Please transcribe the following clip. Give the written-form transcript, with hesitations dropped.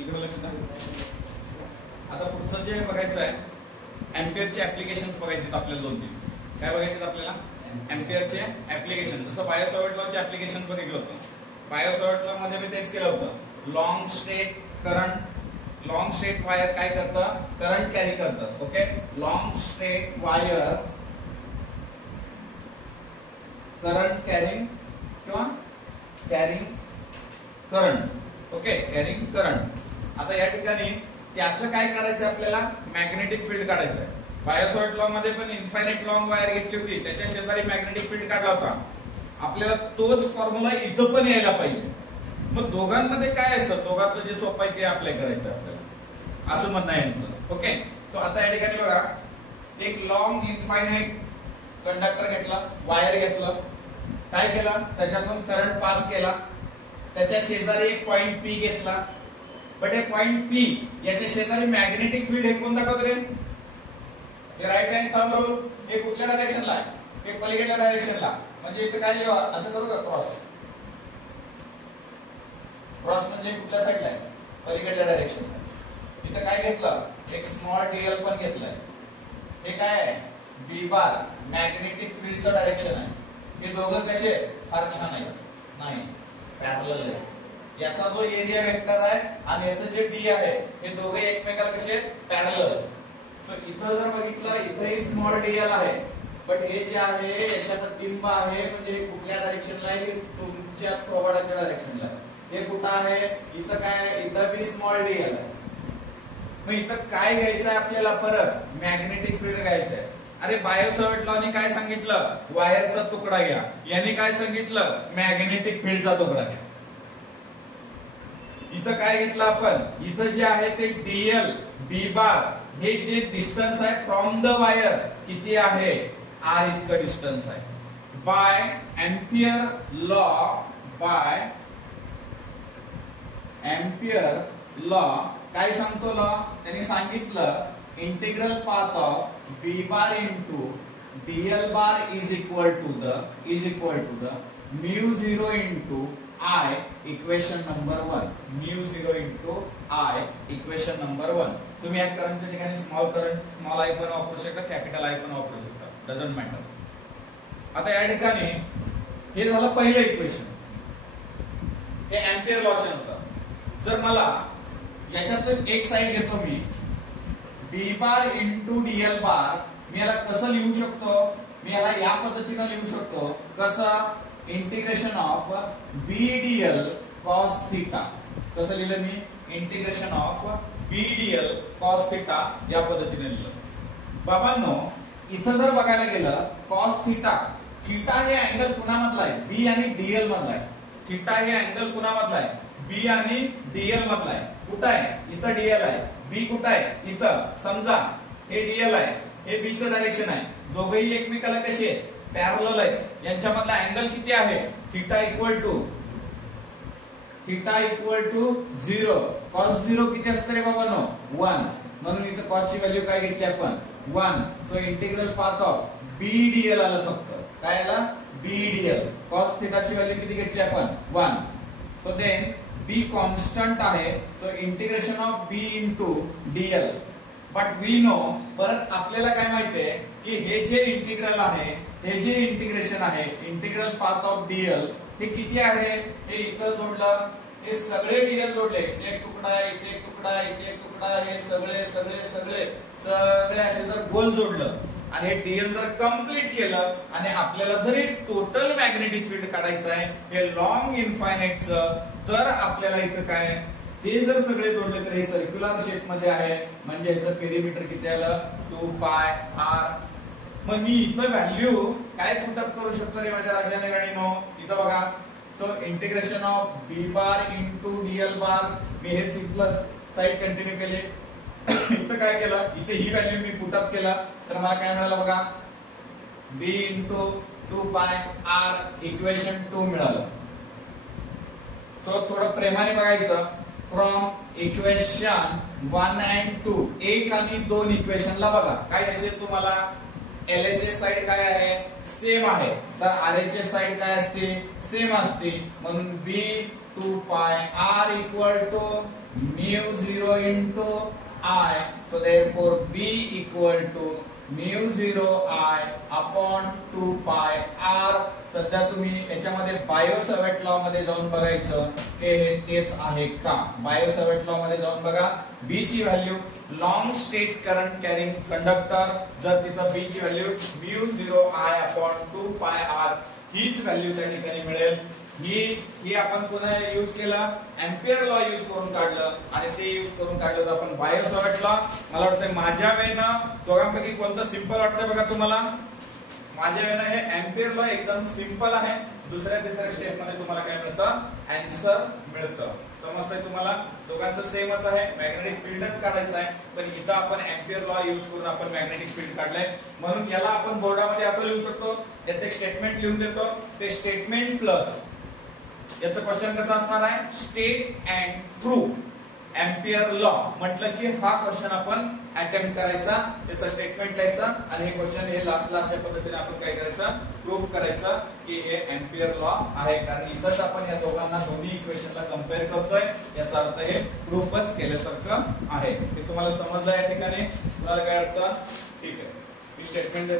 इकडे लक्ष द्या. आता पुढचं जे बघायचं आहे एम्पियरचे ऍप्लिकेशन्स बघायचे आपल्याला 2-3. काय बघायचे आपल्याला? एम्पियरचे ऍप्लिकेशन. जसं बायो-सॅवर्ट लॉचे ऍप्लिकेशन बघितलं होतं. बायो-सॅवर्ट लॉ मध्ये मी तेच केलं होतं. Long straight current, long straight wire काय करतं? करंट कॅरी करतं. Okay, long straight wire current carrying किंवा carrying current. Okay, carrying current. आता या ठिकाणी त्याचं काय करायचं आपल्याला? मॅग्नेटिक फील्ड काढायचं आहे. बायो-सॅवर्ट लॉ मध्ये पण इन्फायनाइट लॉंग वायर घेतली होती, त्याच्या शेजारी मॅग्नेटिक फील्ड काढला होता. आपल्याला तोच फॉर्म्युला इथं पण यायला पाहिजे. मग दोघांमध्ये काय असतं? दोघांचं जे सोपं आहे ते अप्लाय करायचं आपल्याला, असं म्हणणं आहे यांचं. ओके, सो आता या ठिकाणी बघा, एक लॉंग इन्फायनाइट कंडक्टर घेतला, वायर घेतलं, काय केलं? त्याच्यातून करंट पास केला. त्याच्या शेजारी एक पॉइंट पी घेतला. बट हे पॉइंट पी याच्या शेजारी मॅग्नेटिक फील्ड हे कोण दाखवत रे? हे राईट हँड थंब रूल. हे कुठल्या डायरेक्शनला आहे? हे पलीकडल्या डायरेक्शनला. म्हणजे इथे काय लिहा, असं करू का? क्रॉस. क्रॉस म्हणजे कुठल्या साईडला आहे? पलीकडल्या डायरेक्शनला. इथे काय घेतलं? एक स्मॉल डीएल पण घेतलाय. हे काय आहे? बी बार, मॅग्नेटिक फील्डचं डायरेक्शन आहे. हे दोघं कसे? फार छान आहेत. नाही, पॅरलल आहे. याचा जो एरिया वेक्टर आहे आणि याचं जे बी आहे हे दोघे एकमेकाला कसे? पॅरलल. सो इथं जर बघितलं, इथेही स्मॉल डीएल आहे, बट हे जे आहे याच्यात टिंब आहे, म्हणजे कुठल्या डायरेक्शनला आहे? तुमच्या थोबाडाच्या डायरेक्शनला आहे. हे कुठं आहे? इथं काय? इथं बी स्मॉल डीएल आहे. मग इथं काय घ्यायचं आहे आपल्याला? परत मॅग्नेटिक फील्ड घ्यायचं आहे. अरे बायो-सॅवर्ट लॉने काय सांगितलं? वायरचा तुकडा घ्या. याने काय सांगितलं? मॅग्नेटिक फील्डचा तुकडा घ्या. इथं काय घेतलं आपण? इथं जे आहे ते डीएल बी बार, हे जे डिस्टन्स आहे फ्रॉम द वायर किती आहे? आर इतकं डिस्टन्स आहे. बाय एम्पियर लॉ काय सांगतो? लॉ त्यांनी सांगितलं integral path of B bar into DL bar is equal to the mu 0 into I equation number 1. Mu 0 into I equation number 1. तुम्ही या करंटच्या ठिकाणी स्मॉल करंट, स्मॉल आय पण वापरू शकता, कॅपिटल आय पण वापरू शकता, डझंट मॅटर. आता या ठिकाणी हे झालं पहिलं इक्वेशन, हे एम्पियर लॉच्या नुसार. जर मला याच्यातच एक साइड घेतो मी, बी बार इंटू डीएल बार, मी याला कसं लिहू शकतो? मी याला या पद्धतीने लिहू शकतो. कसं? Integration of B DL cos theta. कसं लिहिलं मी? Integration of B DL cos theta या पद्धतीने लिहिलं. बाबांनो, इथं जर बघायला गेलं कॉस थिटा, थिटा हे अँगल कुणामधला आहे? बी आणि डीएल मधला आहे. थिटा हे अँगल कुणामधला आहे? बी आणि डीएल मधला आहे. कुठं आहे? इथं डीएल आहे. बी कुठं आहे? इथं. समजा हे डीएल आहे, हे बी चं डायरेक्शन आहे. दोघेही एकमेकाला कसे आहेत? पॅरलल आहे. यांच्यामधला अँगल किती आहे? Theta equal to 0. कॉस 0 किती असतं रे बाबांनो? 1. म्हणून इथं कॉस ची व्हॅल्यू काय घेतली आपण? 1. So integral path of B DL आलं फक्त. काय आलं? B DL. कॉस थिटा ची व्हॅल्यू किती घेतली आपण? 1. सो देन बी कॉन्स्टंट आहे. So integration of B into DL. But we know, परत आपल्याला काय माहितीये की हे जे इंटिग्रल आहे, हे जे इंटिग्रेशन आहे, इंटिग्रल पाथ ऑफ डीएल, हे किती आहे? हे इथं जोडलं, हे सगळे डीएल जोडले. एक तुकडा, एक तुकडा, एक तुकडा, हे सगळे सगळे सगळे सगळे असे जर गोल जोडलं आणि हे डीएल जर कम्प्लीट केलं आणि आपल्याला जरी टोटल मॅग्नेटिक फील्ड काढायचं आहे हे लॉंग इन्फायनाइटचं, तर आपल्याला इथं काय? ते जर सगळे जोडले तर हे सर्क्युलर शेप मध्ये आहे. म्हणजे ह्याचं पेरिमीटर किती आलं? 2 पाय आर. मग मी इथं व्हॅल्यू काय पुटअप करू शकतो रे माझ्या राजाने राणीनो? इथं बघा. So integration of B bar into DL bar, मी हे सिंपल साइड कंटिन्यू केले. इथं काय केलं? इथे ही व्हॅल्यू मी पुटअप केला, तर मला काय मिळालं बघा? बी इंटू 2 पाय आर इक्वेशन 2 मिळालं. सो थोडं प्रेमाने बघायचं. फ्रॉम इक्वेशन 1 and 2, 1 आणि 2 इक्वेशनला बघा काय दिसेल तुम्हाला? LHS साइड काय आहे सेम आहे तर RHS साइड काय असते सेम असते म्हणून b 2 pi r equal to μ0 into I so therefore b equal to μ0 I upon 2 pi r सध्या तुम्ही याच्यामध्ये बायो सवेट लॉ मध्ये जाऊन बघायचं की हे तेच आहे का बायो सवेट लॉ मध्ये जाऊन बघा b ची value long straight current carrying conductor जर तिचा b ची value μ0 I upon 2 pi r हीच व्हॅल्यू त्या ठिकाणी मिळेल ही आपण पुन्हा यूज केला एम्पियर लॉ यूज करून काढलं आणि ते यूज करून काढलं तर आपण बायो सवेट लॉ मला वाटतं माझ्या वेळेनं दोघांपैकी कोणतं सिंपल वाटतंय बघा तुम्हाला माझ्या वेळेनं हे एम्पियर लॉ एकदम सिंपल आहे दुसऱ्या तिसऱ्या स्टेप मध्ये तुम्हाला काय मिळतं आन्सर मिळतं समजतंय तुम्हाला दोघांचं सेमच आहे मॅग्नेटिक फील्डच काढायचं आहे पण इथं आपण एम्पियर लॉ यूज करून आपण मॅग्नेटिक फील्ड काढलंय म्हणून याला आपण बोर्डामध्ये असं लिहू शकतो याचं एक स्टेटमेंट लिहून देतो ते स्टेटमेंट प्लस याचं क्वेश्चन कसं असणार आहे state and prove ampere law म्हटलं की हा क्वेश्चन आपण अटेम्प्ट करायचा त्याचं स्टेटमेंट लिहायचं आणि हे क्वेश्चन हे लास्टला अशा पद्धतीने आपण काय करायचं प्रूव्ह करायचं की हे एम्पियर लॉ आहे कारण इथंच आपण या दोघांना दोन्ही इक्वेशनला कंपेअर करतोय याचा अर्थ हे प्रूव्हच केल्यासारखं आहे हे तुम्हाला समजलं या ठिकाणी तुम्हाला काय अडचण ठीक आहे ही स्टेटमेंट